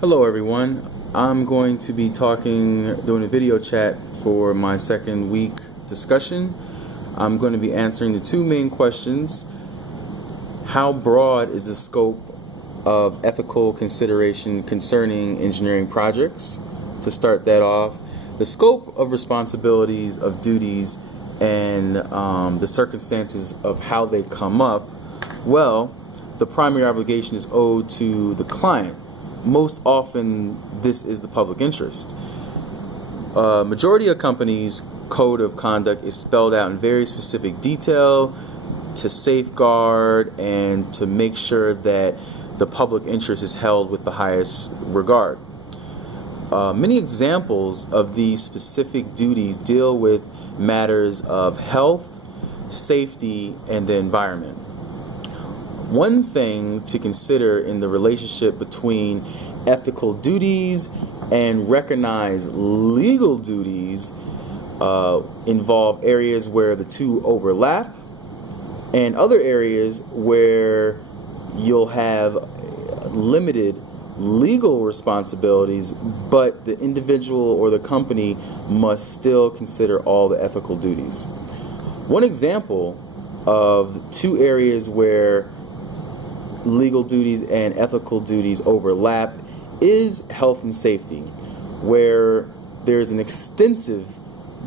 Hello everyone. I'm going to be doing a video chat for my second week discussion. I'm going to be answering the two main questions. How broad is the scope of ethical consideration concerning engineering projects? To start that off, the scope of responsibilities, of duties, and the circumstances of how they come up, well, the primary obligation is owed to the client. Most often, this is the public interest. Majority of companies' code of conduct is spelled out in very specific detail to safeguard and to make sure that the public interest is held with the highest regard. Many examples of these specific duties deal with matters of health, safety, and the environment. One thing to consider in the relationship between ethical duties and recognized legal duties involve areas where the two overlap and other areas where you'll have limited legal responsibilities, but the individual or the company must still consider all the ethical duties. One example of two areas where legal duties and ethical duties overlap is health and safety, where there's an extensive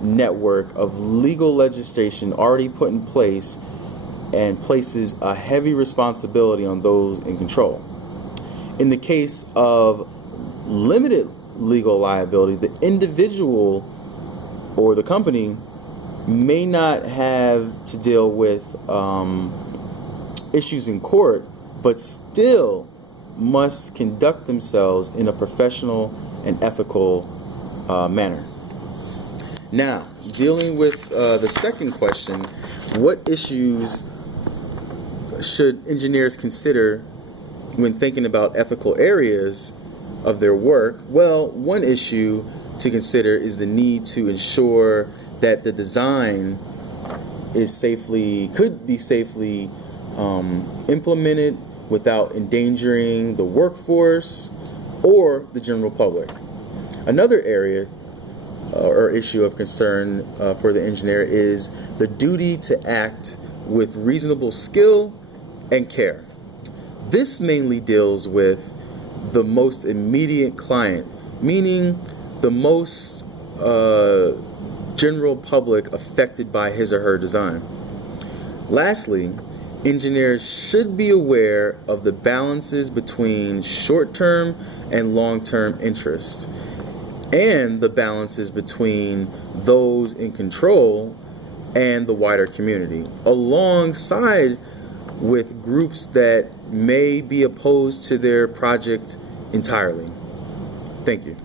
network of legal legislation already put in place and places a heavy responsibility on those in control. In the case of limited legal liability, the individual or the company may not have to deal with issues in court, but still must conduct themselves in a professional and ethical manner. Now, dealing with the second question, what issues should engineers consider when thinking about ethical areas of their work? Well, one issue to consider is the need to ensure that the design could be safely implemented without endangering the workforce or the general public. Another area or issue of concern for the engineer is the duty to act with reasonable skill and care. This mainly deals with the most immediate client, meaning the most general public affected by his or her design. Lastly, engineers should be aware of the balances between short-term and long-term interest, and the balances between those in control and the wider community, alongside with groups that may be opposed to their project entirely. Thank you.